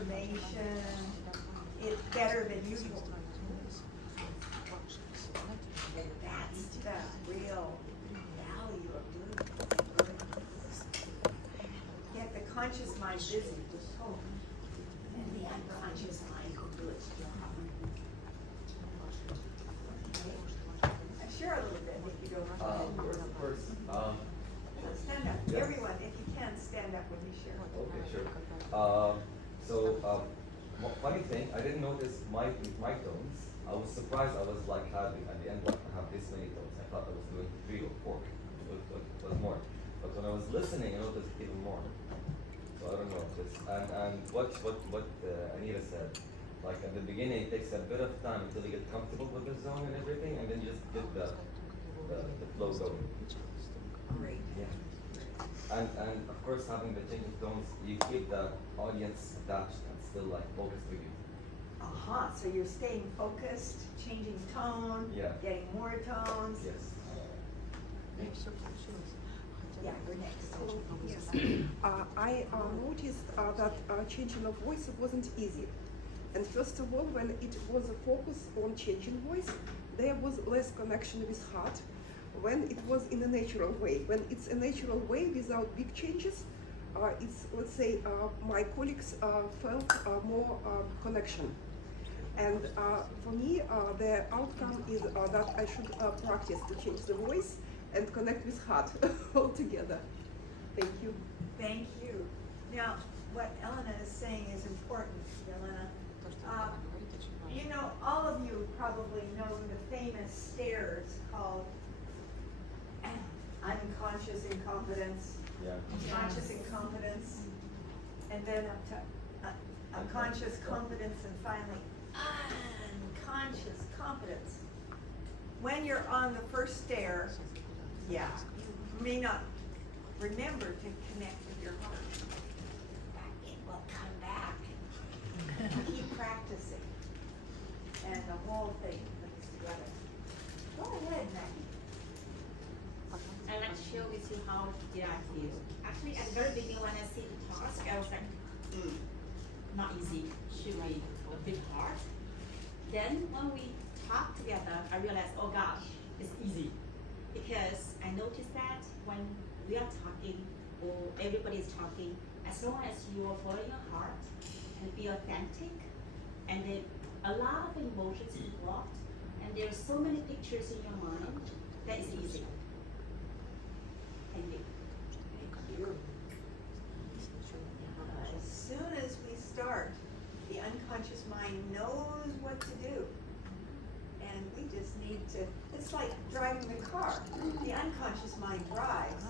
information. It's better than usual. That's the real value of doing this. Get the conscious mind busy, and the unconscious mind will do its job. Okay. Share a little bit if you don't mind. Of course. Stand up. Yes. Everyone, if you can, stand up when you share. Okay, sure. Funny thing, I didn't notice my tones. I was surprised. I was like having at the end like I have this many tones. I thought I was doing 3 or 4. It was more. But when I was listening, I noticed even more. So I don't know if this and what Anita said. Like at the beginning, it takes a bit of time until you get comfortable with the zone and everything, and then just get the flow going. Great. Yeah. And of course, having the changing tones, you keep the audience attached and still like focused with you. So you're staying focused, changing tone, getting more tones. Yes. Yeah, you're next. Yes. I noticed that changing of voice wasn't easy. And first of all, when it was a focus on changing voice, there was less connection with heart. When it was in a natural way, when it's a natural way without big changes, it's, let's say, my colleagues felt more connection. And for me, the outcome is that I should practice to change the voice and connect with heart altogether. Thank you. Thank you. Now, what Elena is saying is important, Elena. You know, all of you probably know the famous stairs called unconscious incompetence, conscious incompetence, and then up to unconscious competence, and finally unconscious competence. When you're on the first stair, you may not remember to connect with your heart, but it will come back. Keep practicing, and the whole thing comes together. Go ahead, Maggie. I'd like to share with you how did I feel. Actually, at the very beginning when I see the task, I was like, not easy, should be a bit hard. Then when we talk together, I realized, oh gosh, it's easy. Because I noticed that when we are talking, or everybody is talking, as long as you are following your heart and be authentic, and then a lot of emotions involved, and there are so many pictures in your mind, that is easy. Thank you. Thank you. As soon as we start, the unconscious mind knows what to do. And we just need to, it's like driving the car. The unconscious mind drives.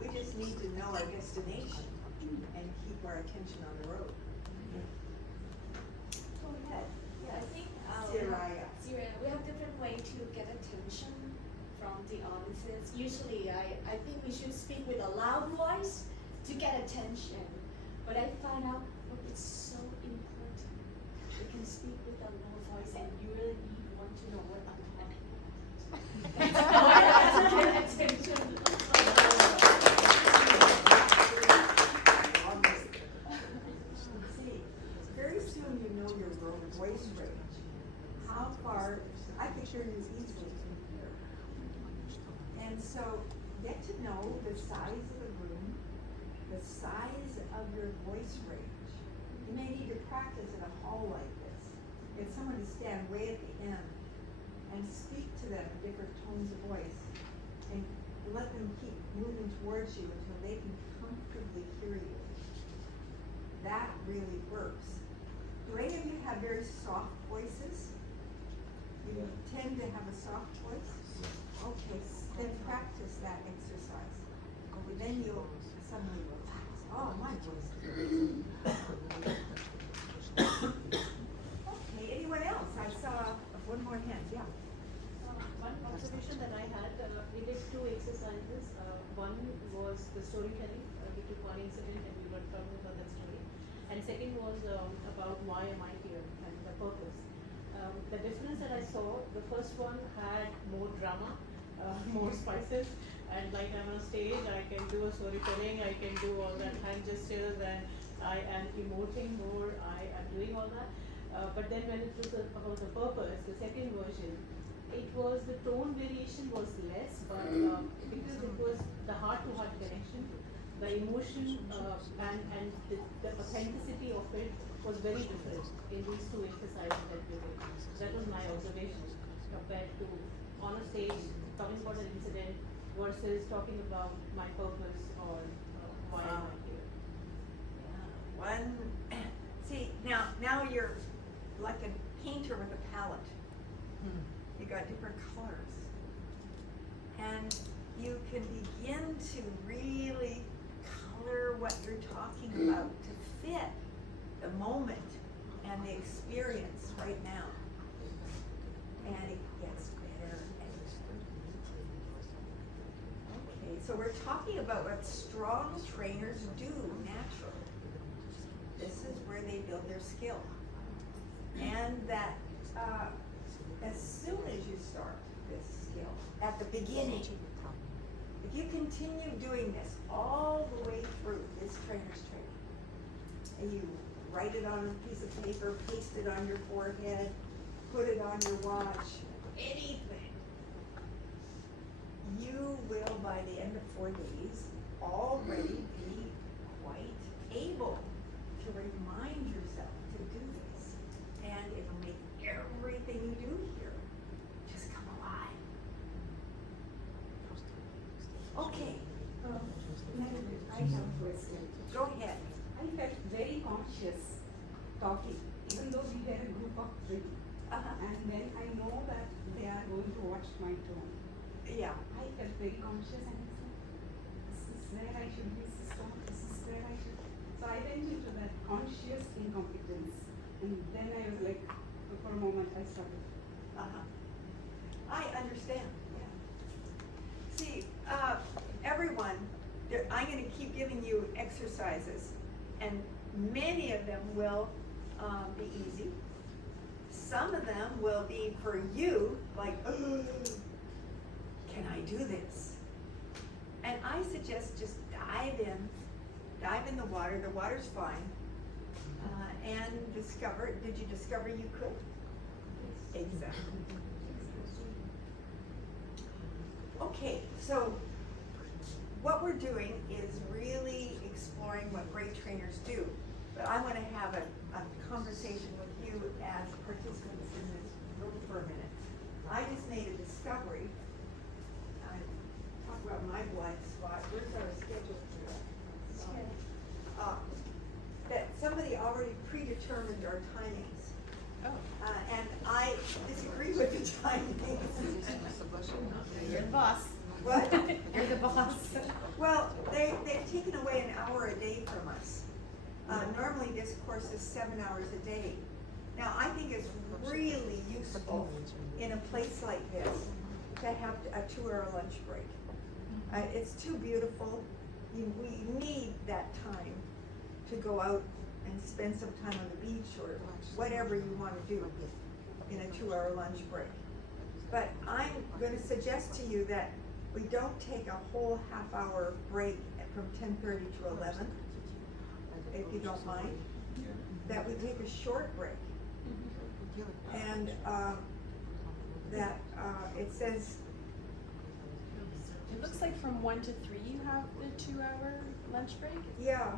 We just need to know our destination and keep our attention on the road. Go ahead. Yeah, I think Siraya. we have different way to get attention from the audiences. Usually, I think we should speak with a loud voice to get attention. But I found out it's so important. We can speak with a low voice, and you really want to know what other people want. That's how I get attention. See, very soon you know your voice range. How far, I could hear you easily from here. And so, get to know the size of the room, the size of your voice range. You may need to practice in a hall like this. Get someone to stand way at the end and speak to them in different tones of voice, and let them keep moving towards you until they can comfortably hear you. That really works. Do any of you have very soft voices? You tend to have a soft voice? Okay, then practice that exercise. Then you'll suddenly relax. Oh, my voice is great. Okay, anyone else? I saw one more hand, yeah. One observation that I had, we did 2 exercises. One was the storytelling. We took one incident and we were talking about that story. And second was about why am I here and the purpose. The difference that I saw, the first one had more drama, more spices, and like I'm on stage, I can do a storytelling, I can do all that hand gestures, and I am emoting more, I am doing all that. But then when it was about the purpose, the second version, it was the tone variation was less, but because it was the heart-to-heart connection, the emotion and the authenticity of it was very different in these two exercises that we did. That was my observation compared to on a stage talking about an incident versus talking about my purpose or why am I here. One, see, now you're like a painter with a palette. You got different colors. And you can begin to really color what you're talking about to fit the moment and the experience right now. And it gets better and better. Okay, so we're talking about what strong trainers do naturally. This is where they build their skill. And that as soon as you start this skill, at the beginning, if you continue doing this all the way through this trainer's training, and you write it on a piece of paper, paste it on your forehead, put it on your watch, anything, you will, by the end of 4 days, already be quite able to remind yourself to do this. And it'll make everything you do here just come alive. Okay. I have a question. Go ahead. I felt very conscious talking, even though we were a group of 3. And then I know that they are going to watch my tone. Yeah. I felt very conscious and I said, this is where I should be, this is where I should. So I went into that conscious incompetence. And then I was like, for a moment I struggled. I understand. Yeah. See, everyone, I'm going to keep giving you exercises, and many of them will be easy. Some of them will be for you, like, can I do this? And I suggest just dive in the water. The water's fine, and discover. Did you discover you could? Exactly. Okay, so what we're doing is really exploring what great trainers do. But I want to have a conversation with you as participants in this group for a minute. I just made a discovery. I talk about my blind spot. Where's our schedule for that? That somebody already predetermined our timings. And I disagree with the timings. You're the boss. What? You're the boss. Well, they've taken away an hour a day from us. Normally this course is 7 hours a day. Now I think it's really useful in a place like this to have a 2-hour lunch break. It's too beautiful. We need that time to go out and spend some time on the beach or whatever you want to do in a 2-hour lunch break. But I'm going to suggest to you that we don't take a whole half-hour break from 10:30 to 11, if you don't mind. That we take a short break. And that it says, It looks like from 1 to 3 you have the 2-hour lunch break. yeah.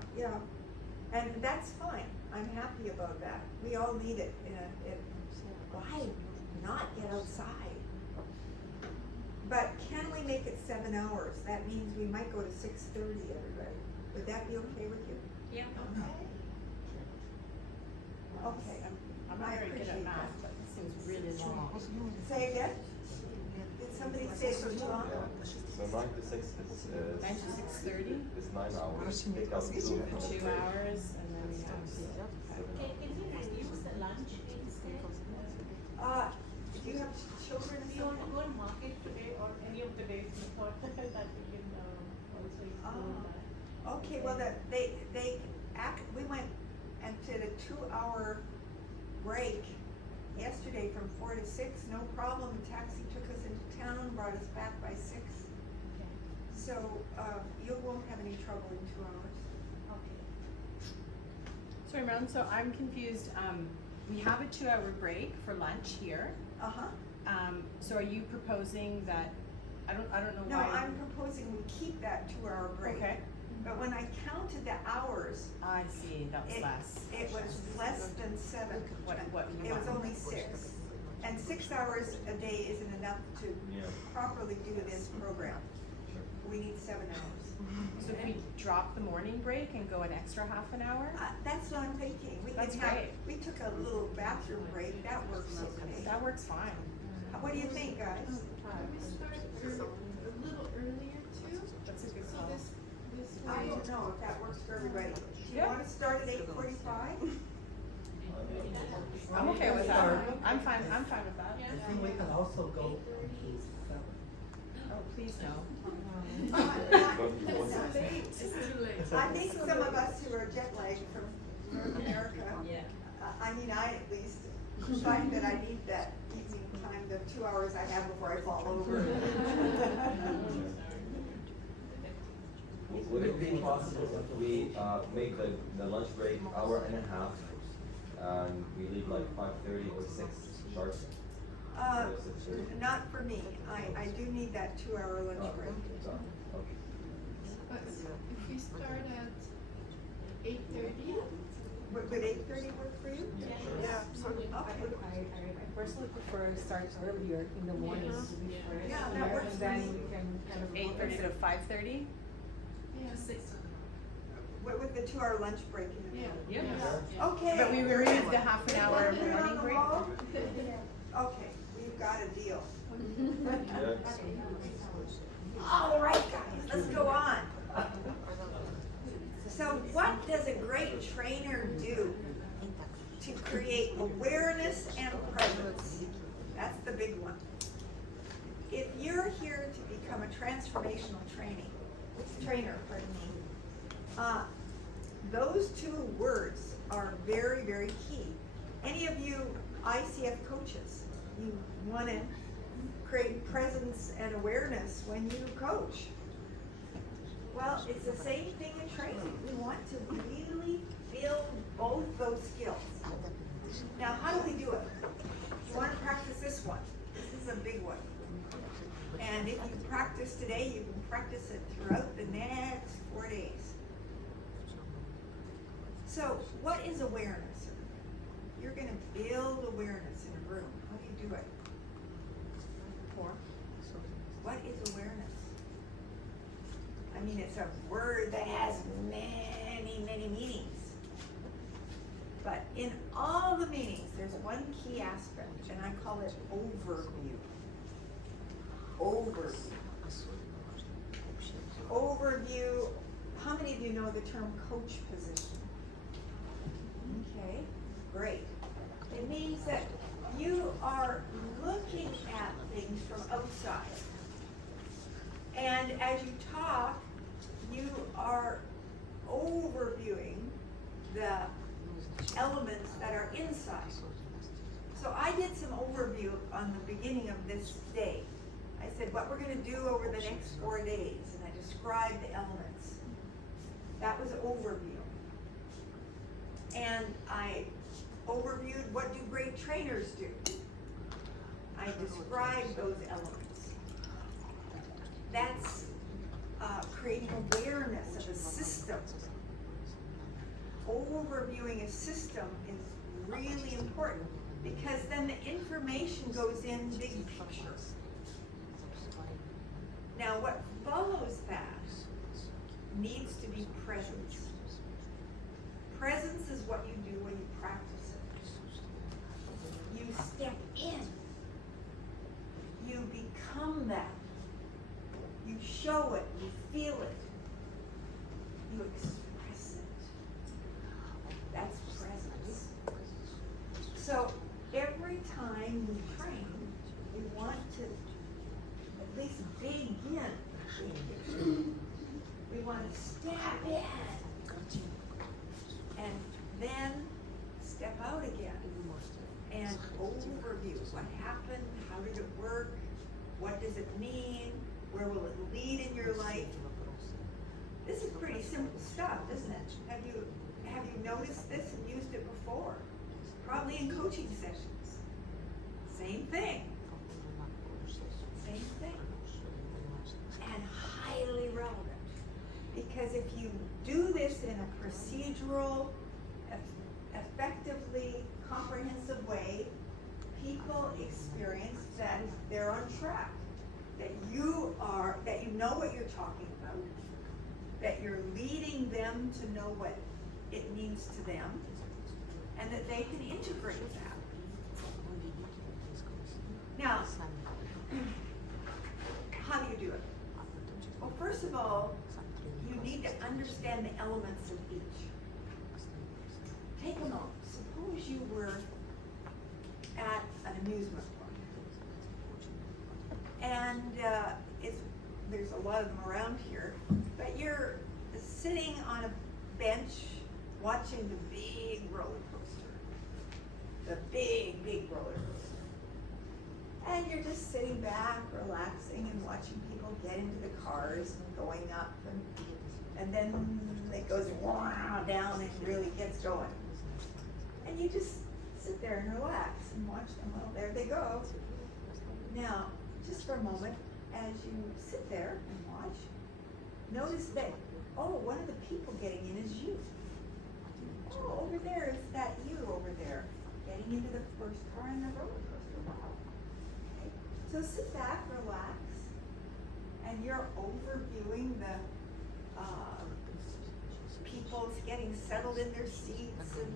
And that's fine. I'm happy about that. We all need it. Why not get outside? But can we make it 7 hours? That means we might go to 6:30, everybody. Would that be okay with you? Yeah. Okay. I'm not I very good at appreciate math, that. but this seems really long. Say again? Did somebody say it was long? So 9 to 6 is 9 to 6:30, is 9 hours. Take out 2 2 break. hours, and then we have. Can you reduce the lunch instead? Do you have children or We want to something? go and market today or any of the days, we thought that we can also explore that. Okay, well, we went and did a 2-hour break yesterday from 4 to 6, no problem. A taxi took us into town, brought us back by 6. So, you won't have any trouble in 2 hours. Okay. Sorry, Marilyn, so I'm confused. We have a 2-hour break for lunch here. Uh-huh. So are you proposing that, I don't know No, why. I'm proposing we keep that 2-hour break. Okay. But when I counted the hours, I see, that was less. it was less than 7. What you It was want. only 6. And 6 hours a day isn't enough to Yeah. properly do this program. Sure. We need 7 hours. So if we drop the morning break and go an extra half an hour? That's what I'm thinking. We That's can have, great. we took a little bathroom break, that works okay. That works fine. What do you think, guys? Can we start a little earlier too? That's a good So call. this I way. don't know if that works for everybody. Do you Yeah. wanna start at 8:45? I'm okay with that. I'm fine with that. Yeah. I think we can also go to 7. Oh, please no. It's too late. I think some of us who are jet lagged from North America, Yeah. I mean, I at least find that I need that evening time, the 2 hours I have before I fall over. Would it be possible if we make the lunch break hour and a half, and we leave like 5:30 or 6 sharp? Not for me. I do need that 2-hour lunch break. Okay. But if we start at 8:30, Would 8:30 work for you? Yeah, sure. Okay. I personally prefer to start earlier in the mornings to be fresh. Yeah, that works And for then me. we can kind of. 8:30 instead of 5:30? yeah, 6. With the 2-hour lunch break in the middle. Yeah. Okay. But we removed the half an hour Put it on morning the break? wall? Okay, we've got a deal. Yeah. All right, guys, let's go on. So what does a great trainer do to create awareness and presence? That's the big one. If you're here to become a transformational trainer, those 2 words are very, very key. Any of you ICF coaches, you want to create presence and awareness when you coach. Well, it's the same thing in training. We want to really build both those skills. Now, how do we do it? You want to practice this one. This is a big one. And if you practice today, you can practice it throughout the next 4 days. So, what is awareness? You're going to build awareness in a room. How do you do it? What is awareness? I mean, it's a word that has many, many meanings. But in all the meanings, there's one key aspect, and I call it overview. Overview. Overview. How many of you know the term coach position? Okay, great. It means that you are looking at things from outside. And as you talk, you are overviewing the elements that are inside. So I did some overview on the beginning of this day. I said what we're going to do over the next 4 days, and I described the elements. That was overview. And I overviewed what do great trainers do. I described those elements. That's creating awareness of a system. Overviewing a system is really important because then the information goes in big picture. Now what follows that needs to be presence. Presence is what you do when you practice it. You step in. You become that. You show it, you feel it, you express it. That's presence. So every time we train, we want to at least begin. We want to step in and then step out again and overview what happened, how did it work, what does it mean, where will it lead in your life. This is pretty simple stuff, isn't it? Have you noticed this in probably in coaching sessions. Same thing. Same thing. And highly relevant. Because if you do this in a procedural, effectively comprehensive way, people experience that they're on track, that you know what you're talking about, that you're leading them to know what it means to them, and that they can integrate that. Now, how do you do it? Well, first of all, you need to understand the elements of each. Take a moment. Suppose you were at an amusement park, and there's a lot of them around here, but you're sitting on a bench watching the big roller coaster, the big roller coaster, and you're just sitting back, relaxing, and watching people get into the cars and going up, and then it goes down and really gets going. And you just sit there and relax and watch them. Well, there they go. Now, just for a moment, as you sit there and watch, notice that, oh, one of the people getting in is you. Oh, over there is that you over there, getting into the first car in the roller coaster. Wow. Okay. So sit back, relax, and you're overviewing the people's getting settled in their seats, and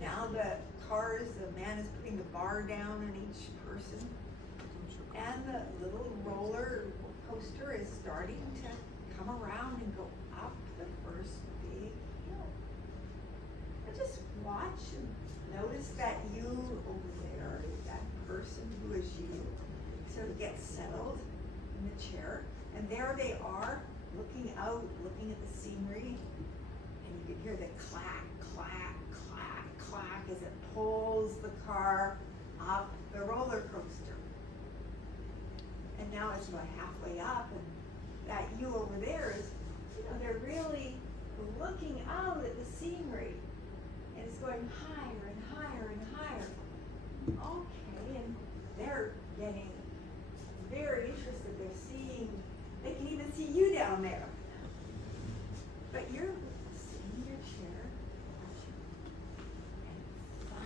now the man is putting the bar down on each person, and the little roller coaster is starting to come around and go up the first big hill. And just watch and notice that you over there, that person who is you, sort of gets settled in the chair, and there they are, looking out, looking at the scenery, and you can hear the clack, clack, clack, clack as it pulls the car up the roller coaster. And now it's about halfway up, and that you over there is, they're really looking out at the scenery, and it's going higher and higher and higher. Okay, and they're getting very interested. They can even see you down there. But you're sitting in your chair, and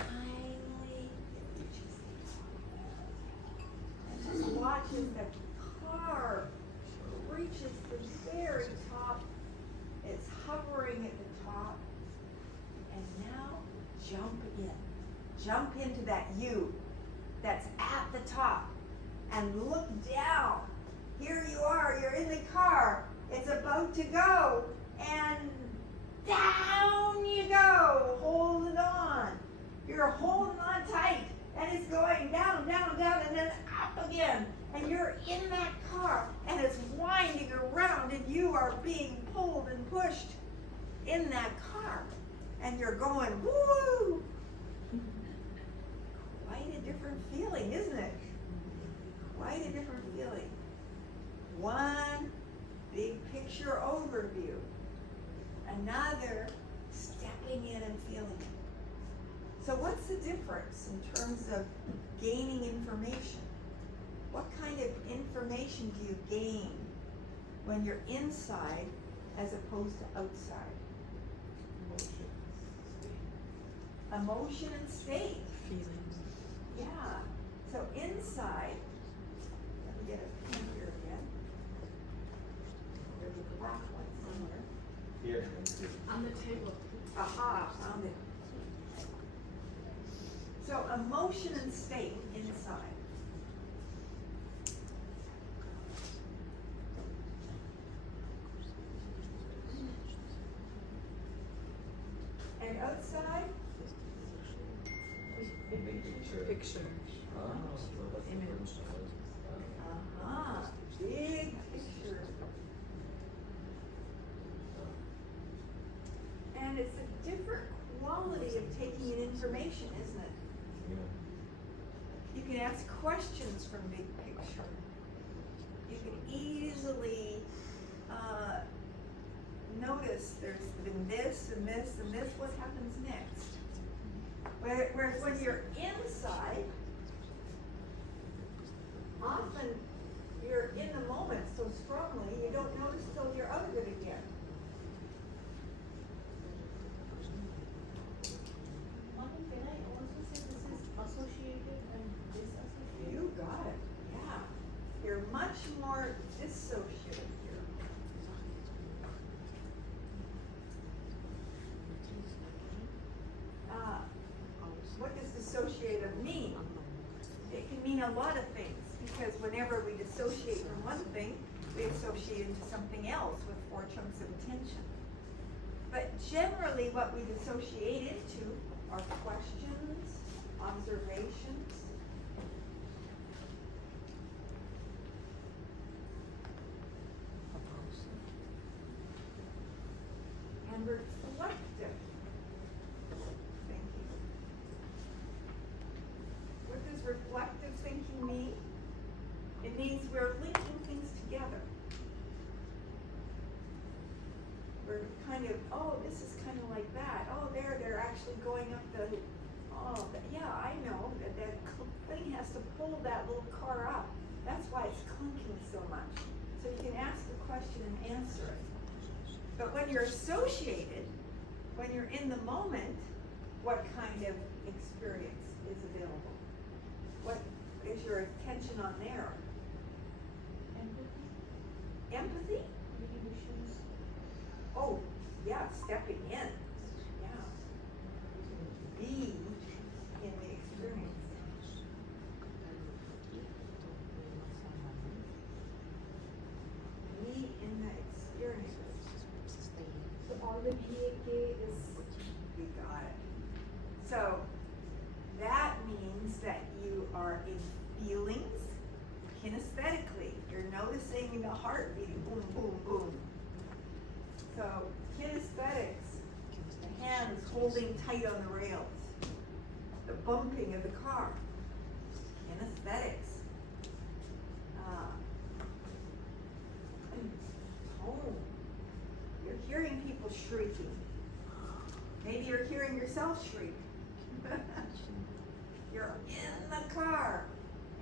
finally it reaches the top. And just watch as the car reaches the very top. It's hovering at the top. And now jump in. Jump into that you that's at the top. And look down. Here you are, you're in the car. It's about to go. And down you go. Hold it on. You're holding on tight. And it's going down, down, down, and then up again. And you're in that car. And it's winding around, and you are being pulled and pushed in that car. And you're going, woo! Quite a different feeling, isn't it? Quite a different feeling. One big picture overview. Another stepping in and feeling it. So what's the difference in terms of gaining information? What kind of information do you gain when you're inside as opposed to outside? Emotion and state. Feelings. Yeah. So inside, let me get a pen here again. There's a black one somewhere. Here. On the table. Aha, found it. So emotion and state inside. And outside? Big picture. Picture. Ah, so that's the Image. first one. Uh-huh, big picture. And it's a different quality of taking in information, isn't it? Yeah. You can ask questions from big picture. You can easily notice there's been this and this and this, what happens next? Where Whereas when you're inside, often you're in the moment so strongly you don't notice till you're out of it again. Mother, can I also say this is associated and disassociated? You got it, yeah. You're much more dissociated here. What does dissociative mean? It can mean a lot of things, because whenever we dissociate from one thing, we associate into something else with 4 chunks of attention. But generally what we dissociate into are questions, observations, and reflective thinking. What does reflective thinking mean? It means we're linking things together. We're kind of, oh, this is kind of like that. Oh, they're actually going up the, oh, yeah, I know that thing has to pull that little car up. That's why it's clunking so much. So you can ask the question and answer it. But when you're associated, when you're in the moment, what kind of experience is available? What is your attention on there? Empathy, Empathy? inhibitions. Oh, yeah, stepping in. Yeah. Be in the experience. Be in the experience. So all the BAK is You got it. So that means that you are in feelings kinesthetically. You're noticing the heart beating, boom, boom, boom. So kinesthetics, the hands holding tight on the rails, the bumping of the car. Kinesthetics. Tone. You're hearing people shrieking. Maybe you're hearing yourself shriek. You're in the car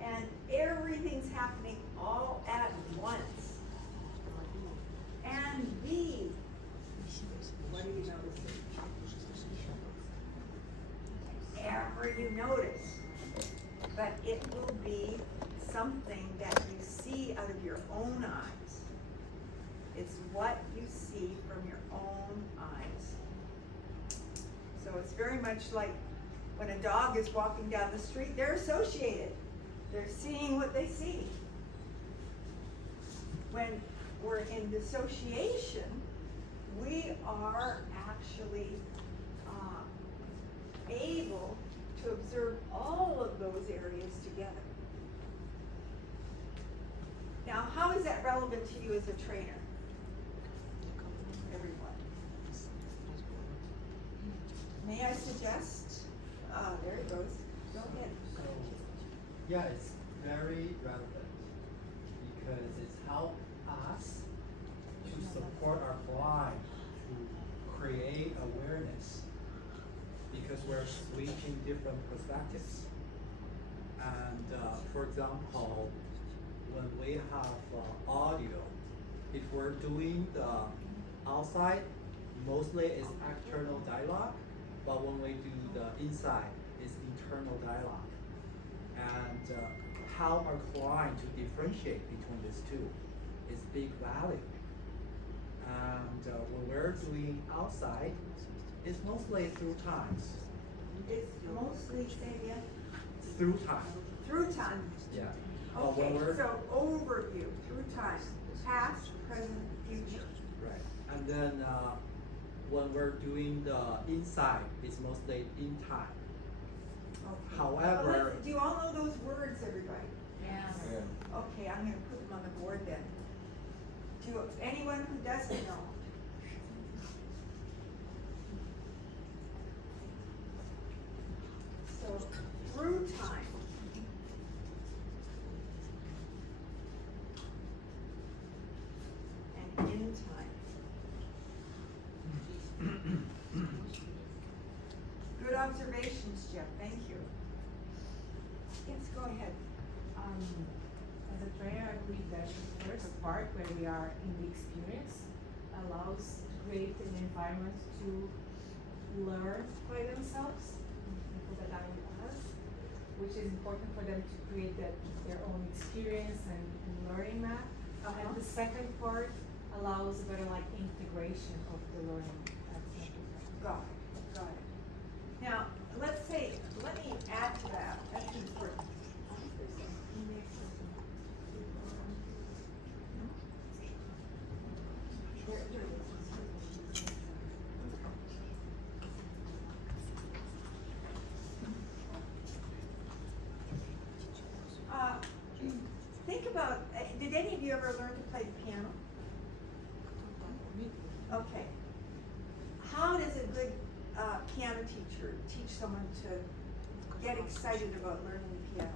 and everything's happening all at once. And B, what do you notice? Whatever you notice, but it will be something that you see out of your own eyes. It's what you see from your own eyes. So it's very much like when a dog is walking down the street, they're associated. They're seeing what they see. When we're in dissociation, we are actually able to observe all of those areas together. Now, how is that relevant to you as a trainer? Everyone. May I suggest? There it goes. Go ahead. Yeah, it's very relevant because it's help us to support our blind to create awareness because we're switching different perspectives. And for example, when we have audio, if we're doing the outside, mostly it's external dialogue, but when we do the inside, it's internal dialogue. And how our client to differentiate between these two is big value. And when we're doing outside, it's mostly through times. It's mostly, say again? Through time. Through time. Yeah. But Okay, when we're so overview, through time, past, present, future. right, and then when we're doing the inside, it's mostly in time. Okay. However- Well, do you all know those words, everybody? Yes. Yeah. Okay, I'm gonna put them on the board then. Do anyone who doesn't know? So, through time. And in time. Good Good observations, Jeff, thank you. Yes, go ahead. As a trainer, I believe that the first part where we are in the experience allows to create an environment to learn by themselves, people that are with us, which is important for them to create their own experience and learning that. And the second part allows a better like integration of the learning. Got it. Now, let me add to that, that's important. Think about, did any of you ever learn to play the piano? Okay. How does a good piano teacher teach someone to get excited about learning the piano?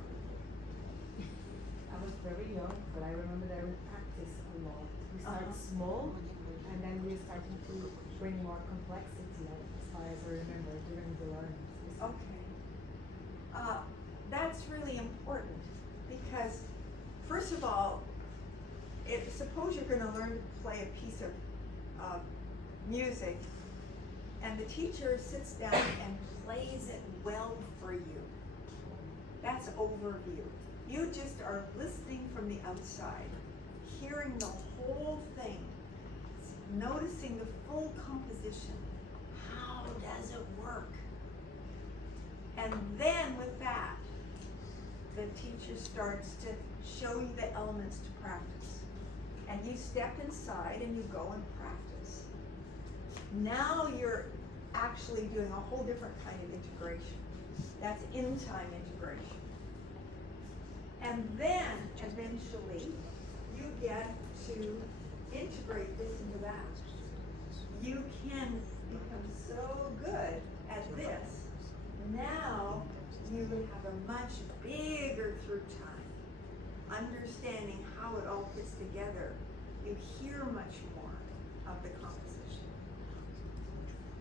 I was very young, but I remember that we practice a lot. We start small, and then we're starting to bring more complexity, as far as I remember, during the learning. Okay. That's really important because, first of all, suppose you're going to learn to play a piece of music, and the teacher sits down and plays it well for you. That's overview. You just are listening from the outside, hearing the whole thing, noticing the full composition. How does it work? And then with that, the teacher starts to show you the elements to practice. And you step inside and you go and practice. Now you're actually doing a whole different kind of integration. That's in-time integration. And then, eventually, you get to integrate this into that. You can become so good at this, now you would have a much bigger through time, understanding how it all fits together. You hear much more of the composition.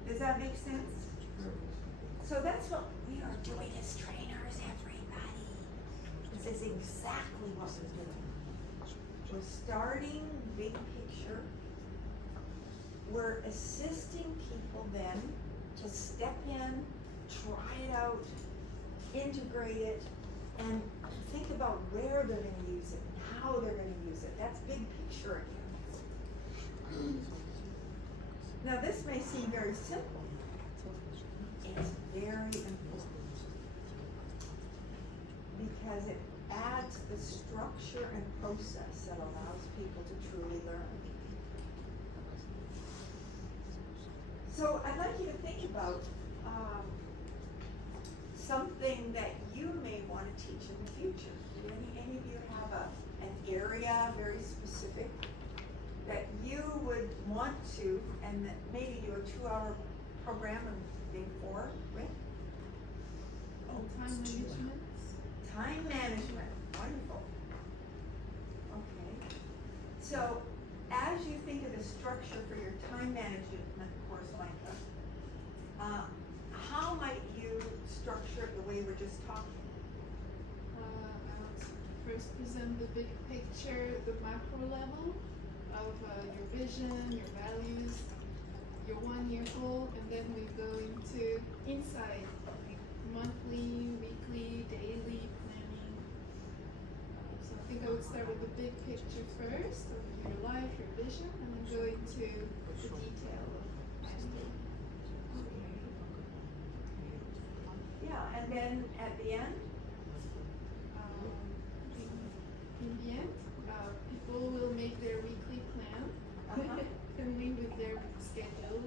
Does that make sense? So that's what we are doing as trainers, everybody. This is exactly what we're doing. We're starting big picture. We're assisting people then to step in, try it out, integrate it, and think about where they're going to use it, and how they're going to use it. That's big picture again. Now this may seem very simple. It's very important because it adds the structure and process that allows people to truly learn. So I'd like you to think about something that you may want to teach in the future. Do any of you have an area very specific that you would want to, and that maybe do a 2-hour program of day 4 with? Oh, time management. Time management, wonderful. Okay, so as you think of the structure for your time management course, Micah, how might you structure it the way we're just talking? I'll first present the big picture, the macro level of your vision, your values, your 1-year goal, and then we go into insight, monthly, weekly, daily planning. So I think I would start with the big picture first of your life, your vision, and then go into the detail of planning. Yeah, and then at the end? In the end, people will make their weekly plan and meet with their schedule.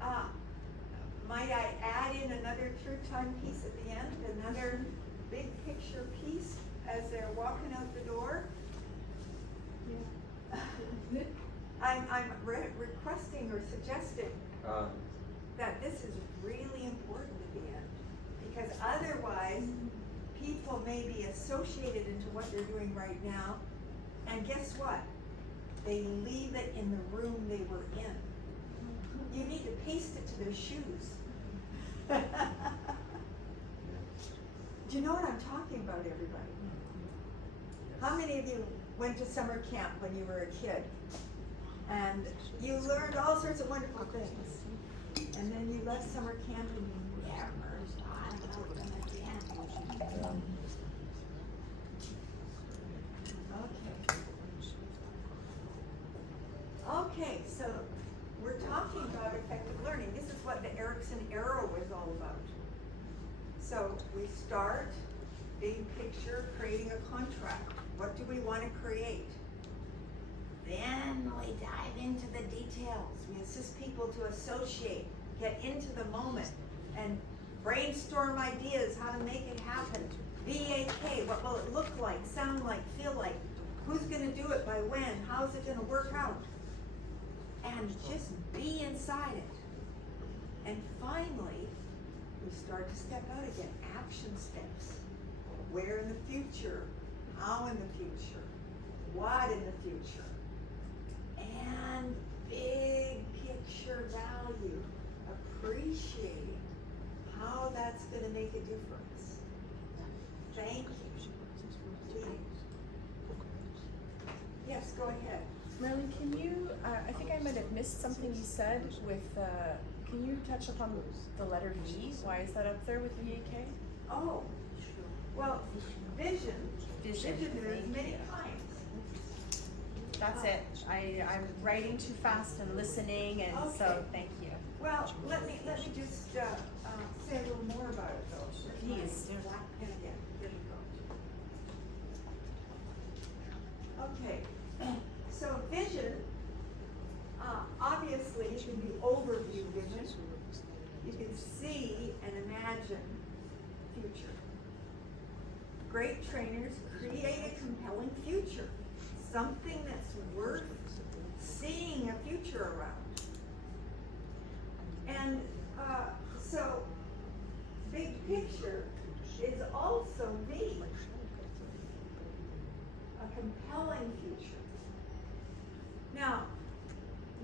Yeah. Might I add in another through time piece at the end, another big picture piece as they're walking out the door? Yeah. I'm requesting or suggesting that this is really important at the end, because otherwise people may be associated into what they're doing right now, and guess what? They leave it in the room they were in. You need to paste it to their shoes. Do you know what I'm talking about, everybody? How many of you went to summer camp when you were a kid? And you learned all sorts of wonderful things. And then you left summer camp and you never thought about them again. Okay, so we're talking about effective learning. This is what the Erickson arrow was all about. So we start, big picture, creating a contract. What do we want to create? Then we dive into the details. We assist people to associate, get into the moment, and brainstorm ideas how to make it happen. VAK, what will it look like, sound like, feel like? Who's going to do it by when? How's it going to work out? And just be inside it. And finally, we start to step out again. Action steps. Where in the future? How in the future? What in the future? And big picture value. Appreciating how that's going to make a difference. Thank you. Yes, go ahead. Merlin, can you, I think I might have missed something you said with, can you touch upon the letter V? Why is that up there with VAK? Oh, well, vision. Vision. There's many kinds. That's it. I'm writing too fast and listening, and so Okay. thank you. Well, let me just say a little more about it though. Please. Yeah, here we go. Okay, so vision, obviously you can do overview vision. You can see and imagine future. Great trainers create a compelling future, something that's worth seeing a future around. And so, big picture is also V, a compelling future. Now,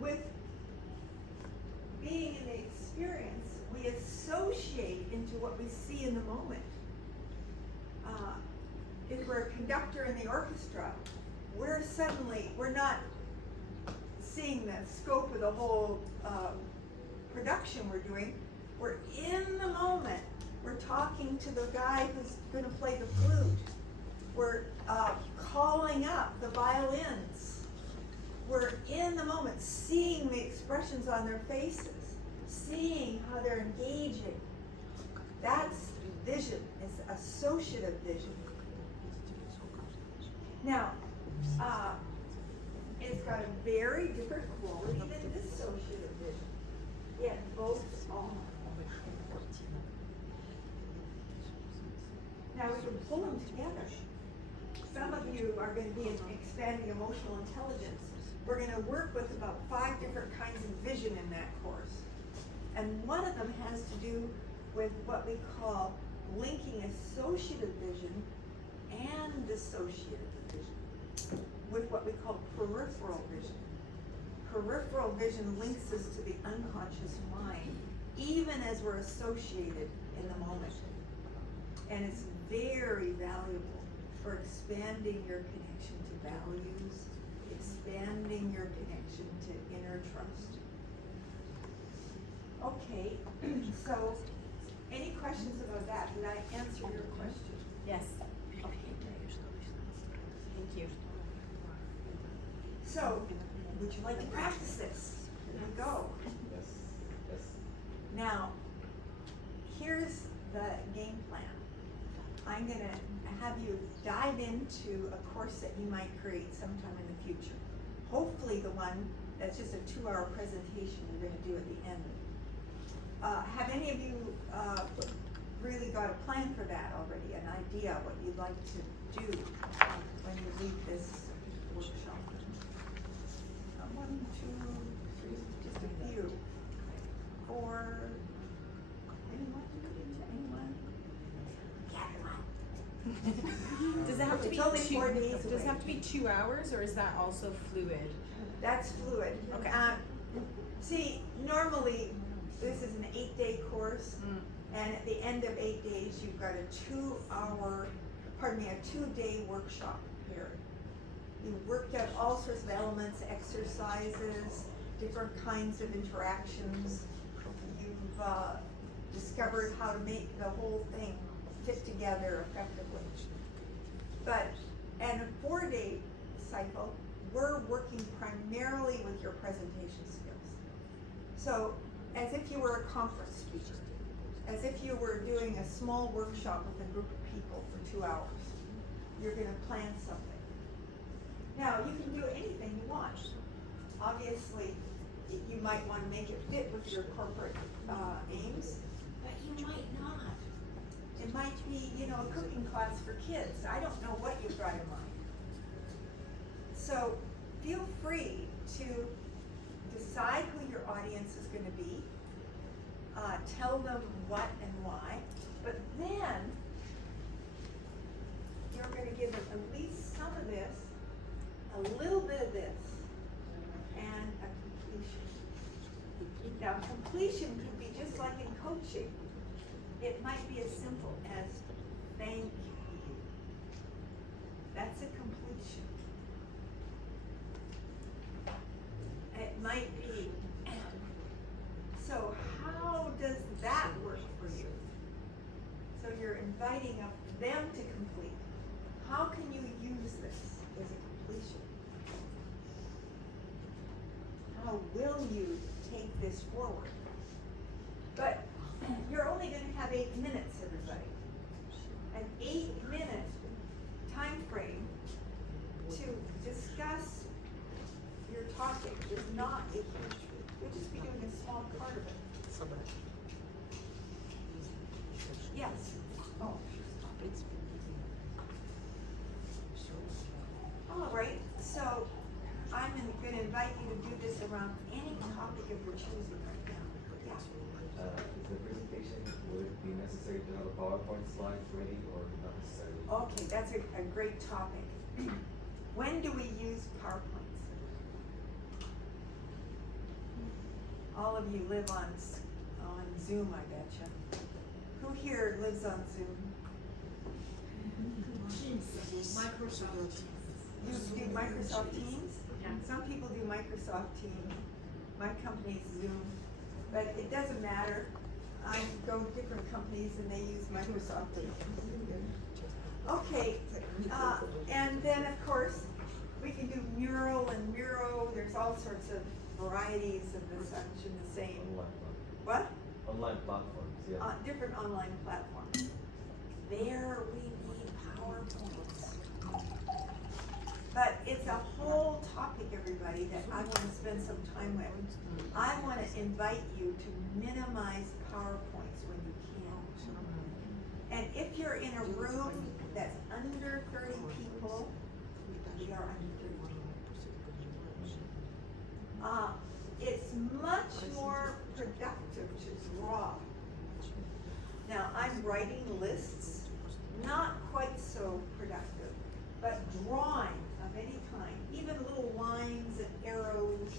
with being in the experience, we associate into what we see in the moment. If we're a conductor in the orchestra, we're not seeing the scope of the whole production we're doing. We're in the moment. We're talking to the guy who's going to play the flute. We're calling up the violins. We're in the moment, seeing the expressions on their faces, seeing how they're engaging. That's vision, it's associative vision. Now, it's got a very different quality than dissociative vision. Yet both are. Now we can pull them together. Some of you are going to be in expanding emotional intelligence. We're going to work with about 5 different kinds of vision in that course. And one of them has to do with what we call linking associative vision and dissociative vision with what we call peripheral vision. Peripheral vision links us to the unconscious mind, even as we're associated in the moment. And it's very valuable for expanding your connection to values, expanding your connection to inner trust. Okay, so any questions about that? Did I answer your question? Yes. Okay, great. Thank you. So, would you like to practice this? Here we go. Yes. Yes. Now, here's the game plan. I'm going to have you dive into a course that you might create sometime in the future. Hopefully the one that's just a 2-hour presentation you're going to do at the end. Have any of you really got a plan for that already, an idea what you'd like to do when you leave this workshop? 1, 2, 3, just a few. 4, anyone? Does it have to be It's only 4 days does it away. have to be 2 hours, or is that also fluid? That's fluid. Okay. See, normally, this is an 8-day course, and at the end of 8 days, you've got a 2-day workshop here. You worked out all sorts of elements, exercises, different kinds of interactions. You've discovered how to make the whole thing fit together effectively. But in a 4-day cycle, we're working primarily with your presentation skills. So, as if you were a conference speaker, as if you were doing a small workshop with a group of people for 2 hours, you're going to plan something. Now, you can do anything you want. Obviously, you might want to make it fit with your corporate aims, but you might not. It might be, a cooking class for kids. I don't know what you've got in mind. So, feel free to decide who your audience is going to be, tell them what and why, but then you're going to give them at least some of this, a little bit of this, and a completion. Now, completion could be just like in coaching. It might be as simple as thank you. That's a completion. It might be, so how does that work for you? So you're inviting up them to complete. How can you use this as a completion? How will you take this forward? But you're only going to have 8 minutes, everybody. An 8-minute time frame to discuss your topic is not a huge, you'll just be doing a small part of it. Yes. Oh. All right, so I'm going to invite you to do this around any topic of your choosing right now. Yeah. Is the presentation, would it be necessary to have a PowerPoint slide ready or not necessarily? Okay, that's a great topic. When do we use PowerPoints? All of you live on Zoom, I betcha. Who here lives on Zoom? Microsoft. You do Microsoft Teams? Yeah. Some people do Microsoft Teams. My company's Zoom. But it doesn't matter. I go to different companies and they use Microsoft Teams. Okay, and then of course, we can do Mural and Miro. There's all sorts of varieties of the such and the same. What? Online platforms, yeah. Different online platforms. There we need PowerPoints. But it's a whole topic, everybody, that I want to spend some time with. I want to invite you to minimize PowerPoints when you can. And if you're in a room that's under 30 people, we are under 30 people. It's much more productive to draw. Now, I'm writing lists, not quite so productive, but drawing of any kind, even little lines and arrows,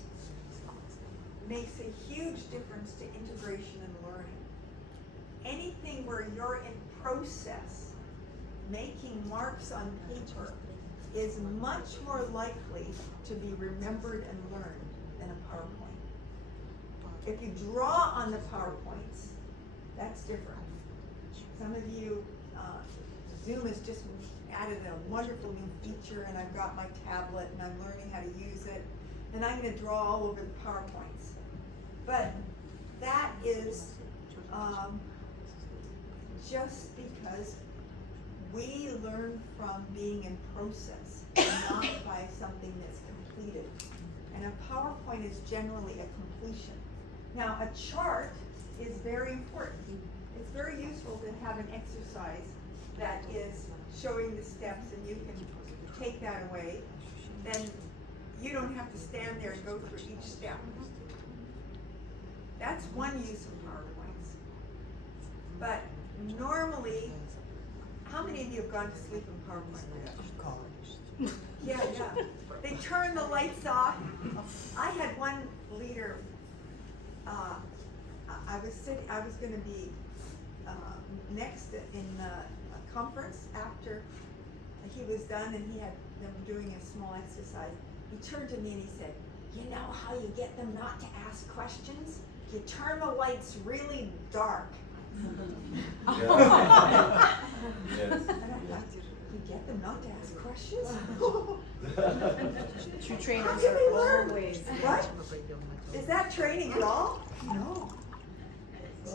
makes a huge difference to integration and learning. Anything where you're in process, making marks on paper, is much more likely to be remembered and learned than a PowerPoint. If you draw on the PowerPoints, that's different. Some of you, Zoom has just added a wonderful new feature, and I've got my tablet and I'm learning how to use it, and I'm going to draw all over the PowerPoints. But that is just because we learn from being in process, not by something that's completed. And a PowerPoint is generally a completion. Now, a chart is very important. It's very useful to have an exercise that is showing the steps, and you can take that away. Then you don't have to stand there and go through each step. That's one use of PowerPoints. But normally, how many of you have gone to sleep in PowerPoint? Yeah. They turn the lights off. I had one leader I was gonna be, next in a conference after he was done and he had them doing a small exercise. He turned to me and he said, you know how you get them not to ask questions? You turn the lights really dark. Yes. And I thought, you get them not to ask questions? True trainers How can they are learn? always. What? Is that training at all? No. No,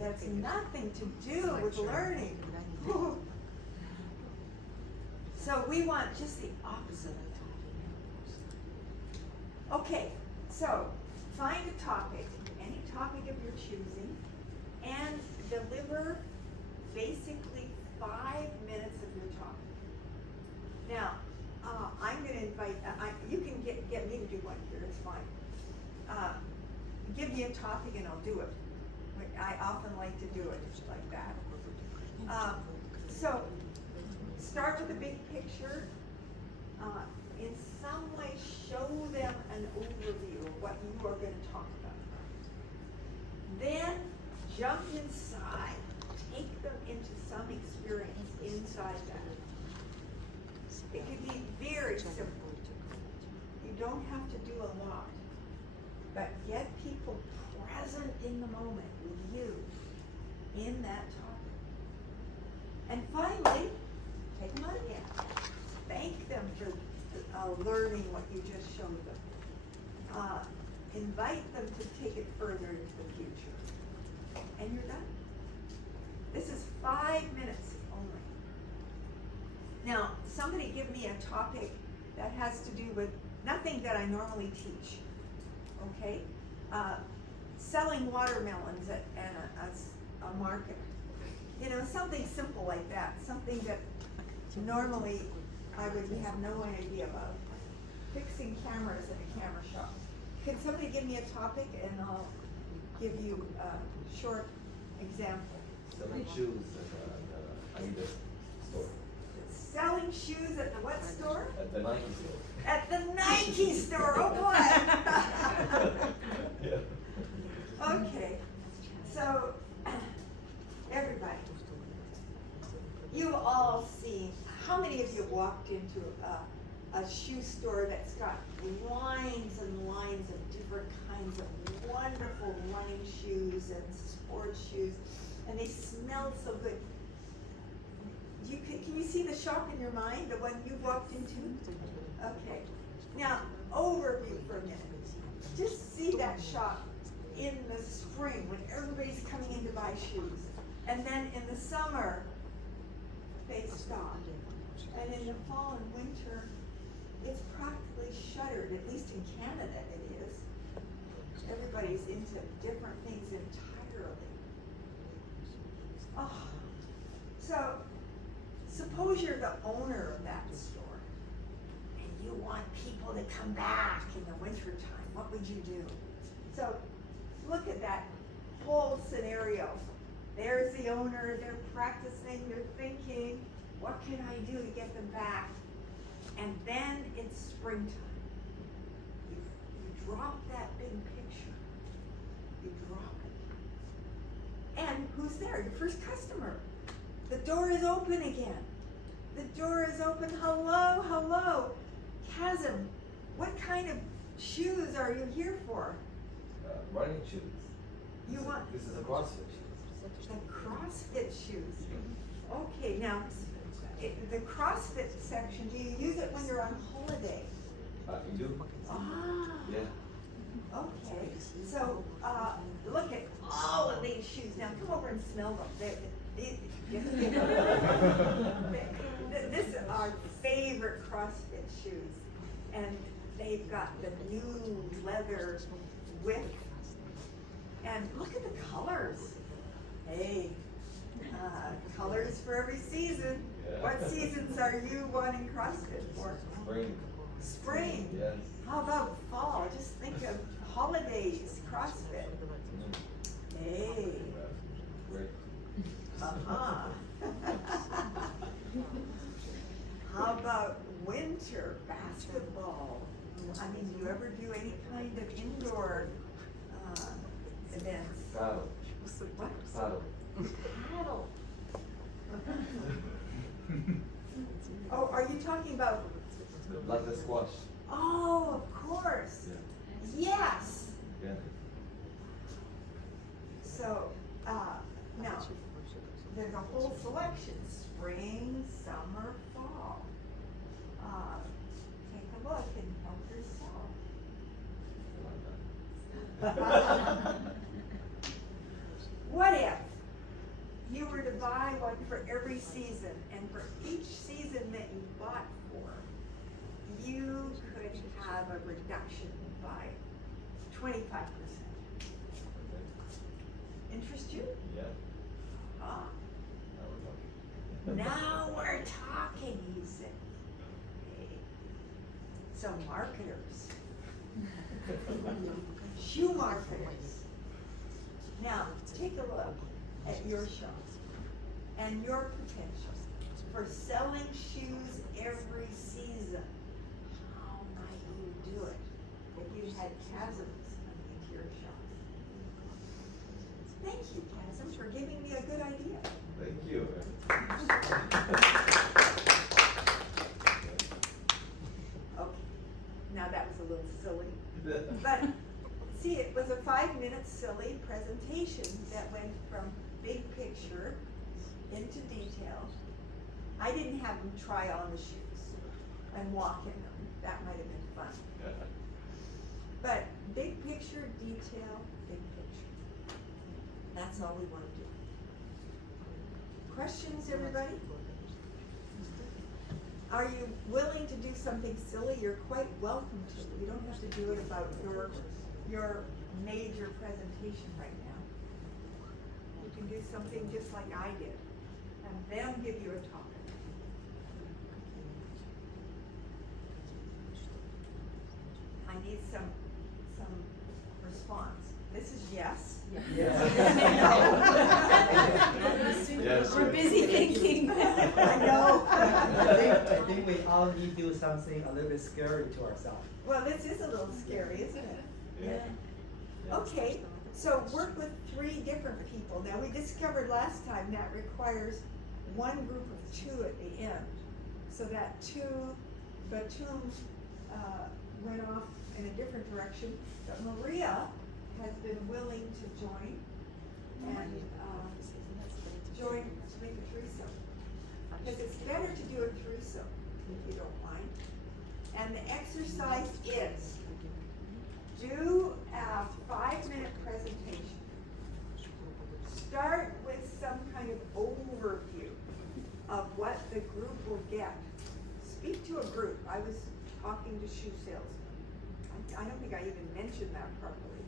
that's nothing to do with learning. So we want just the opposite of that. Okay, so find a topic, any topic of your choosing, and deliver basically 5 minutes of your topic. Now, I'm going to invite, you can get me to do one here, it's fine. Give me a topic and I'll do it. I often like to do it like that. So, start with the big picture. In some way, show them an overview of what you are going to talk about. Then, jump inside. Take them into some experience inside that. It could be very simple. You don't have to do a lot. But get people present in the moment with you in that topic. And finally, take them out again. Thank them for learning what you just showed them. Invite them to take it further into the future. And you're done. This is 5 minutes only. Now, somebody give me a topic that has to do with nothing that I normally teach. Okay? Selling watermelons at a market. You know, something simple like that. Something that normally I would have no idea about. Fixing cameras at a camera shop. Can somebody give me a topic and I'll give you a short example. Selling shoes at the Adidas store. Selling shoes at the what store? At the Nike store. At the Nike store, oh boy! Yeah. Okay, so everybody, you've all seen, how many of you walked into a shoe store that's got lines and lines of different kinds of wonderful running shoes and sports shoes, and they smell so good? Can you see the shop in your mind, the one you walked into? Okay, now overview for a minute. Just see that shop in the spring when everybody's coming in to buy shoes. And then in the summer, they stop. And in the fall and winter, it's practically shuttered, at least in Canada it is. Everybody's into different things entirely. Oh, so suppose you're the owner of that store and you want people to come back in the winter time. What would you do? So look at that whole scenario. There's the owner, they're practicing, they're thinking, what can I do to get them back? And then it's springtime. You drop that big picture. You drop it. And who's there? Your first customer. The door is open again. The door is open. Hello, hello. Chasm, what kind of shoes are you here for? Running shoes. You want This is a CrossFit shoes. the CrossFit shoes. Okay, now, the CrossFit section, do you use it when you're on holiday? You do? Ah, Yeah. okay. So, look at all of these shoes. Now, come over and smell them. This is our favorite CrossFit shoes. And they've got the new leather width. And look at the colors. Hey, colors for every season. Yeah. What seasons are you wanting CrossFit for? Spring. Spring. Yes. How about fall? Just think of holidays, CrossFit. Hey. Great. Uh-huh. How about winter basketball? I mean, do you ever do any kind of indoor Paddle. What? Paddle. Paddle. Oh, are you talking about? Like the squash. Oh, of course. Yes. Yeah. So, now, there's a whole selection, spring, summer, fall. Take a look and help yourself. What if you were to buy one for every season, and for each season that you bought for, you could have a reduction by 25%. Interest you? Yeah. Ah, Now we're talking. now we're talking, he said. Okay. So marketers, shoe marketers. Now, take a look at your shop and your potential for selling shoes every season. How might you do it if you had chasms into your shop? Thank you, Chasm, for giving me a good idea. Thank you. Okay, now that was a little silly. But see, it was a 5-minute silly presentation that went from big picture into detail. I didn't have them try on the shoes and walk in them. That might have been fun. But big picture, detail, big picture. That's all we want to do. Questions, everybody? Are you willing to do something silly? You're quite welcome to. You don't have to do it about your major presentation right now. You can do something just like I did, and then give you a topic. I need some response. This is yes. Yes. We're busy thinking. I know. I think we all need to do something a little bit scary to ourselves. Well, this is a little scary, isn't it? Yeah. Okay, so work with 3 different people. Now, we discovered last time that requires one group of 2 at the end. So that 2 platoons went off in a different direction, but Maria has been willing to join and join to make a threesome. Because it's better to do a threesome, if you don't mind. And the exercise is, do a 5-minute presentation. Start with some kind of overview of what the group will get. Speak to a group. I was talking to shoe salesmen. I don't think I even mentioned that properly.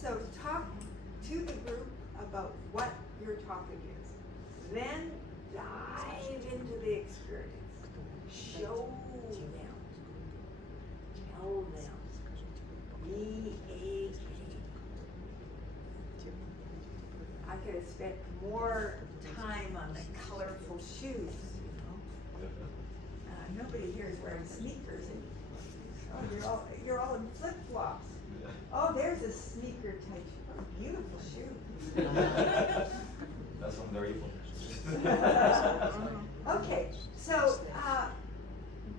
So talk to the group about what your topic is. Then dive into the experience. Show them. Tell them. B-A-K. I could have spent more time on the colorful shoes, you know. Nobody here is wearing sneakers. Oh, you're all in flip-flops. Oh, there's a sneaker type shoe. Oh, beautiful shoe. That's when they're evil. Okay, so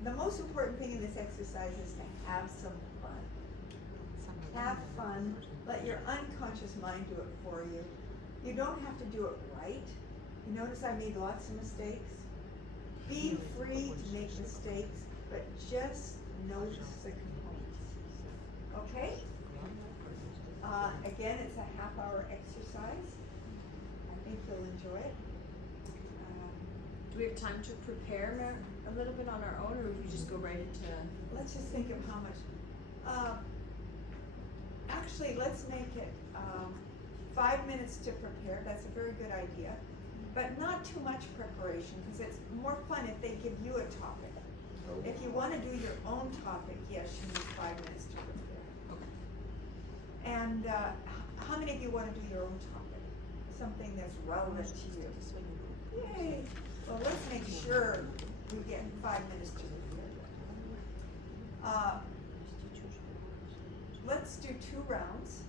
the most important thing in this exercise is to have some fun. Have fun. Let your unconscious mind do it for you. You don't have to do it right. You notice I made lots of mistakes. Be free to make mistakes, but just notice the components. Okay? Again, it's a half-hour exercise. I think you'll enjoy it. Do we have time to prepare a little bit on our own, or would we just go right into? Let's just think of how much. Actually, let's make it 5 minutes to prepare. That's a very good idea. But not too much preparation, because it's more fun if they give you a topic. If you want to do your own topic, yes, you need 5 minutes to prepare. Okay. And how many of you want to do your own topic? Something that's relevant to you. Yay! Well, let's make sure we get 5 minutes to prepare. Let's do 2 rounds,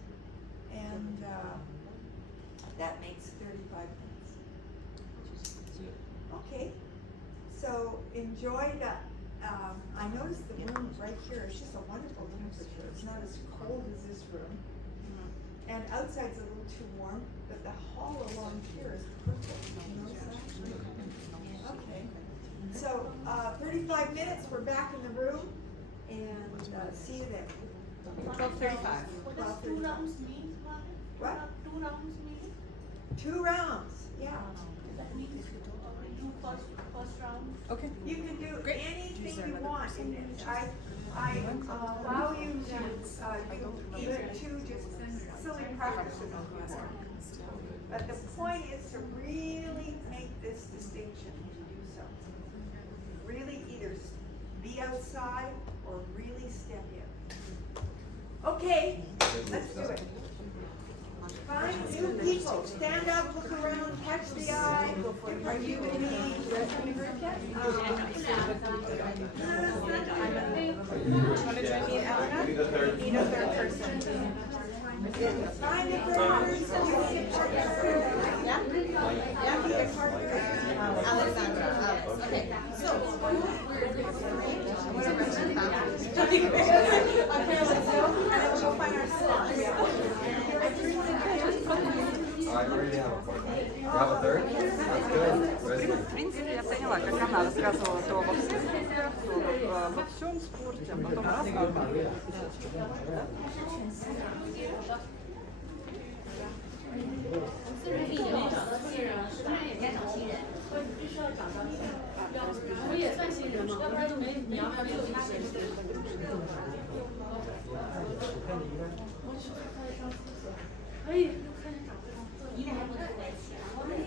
and that makes 35 minutes. Okay, so enjoy the, I noticed the room right here, it's just a wonderful temperature. It's not as cold as this room. And outside's a little too warm, but the hall along here is perfect. You notice that? Okay. So, 35 minutes, we're back in the room, and see you then. 12:35. What does 2 rounds mean, Mother? What? 2 rounds mean? 2 rounds, yeah. That means we do first round. Okay. You can do Great. anything you want in it. I allow you to do even 2 just silly practices. But the point is to really make this distinction when you do so. Really either be outside or really step in. Okay, let's do it. Find new people. Stand up, look around, catch the eye. Are you in the group yet? Want to join me and Elena? Maybe the third. We need a third person. Find the third person. You need a partner. Yeah? Yeah, be a partner. Alexandra. Alex. Okay. So, I want to rent the bathroom. Okay, let's go. And then we'll go find our slots. I already have a partner. You have a third? That's good. Where's В принципе, я поняла, как она рассказывала то во всех играх, то во всем спорте, а потом рассказывала.我也算新人嘛，要不然就没你要没有意识。哎，又看见长辈了。你俩还不在一起啊？我们这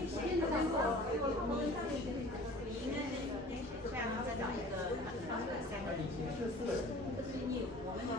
样再找一个3个。你我们3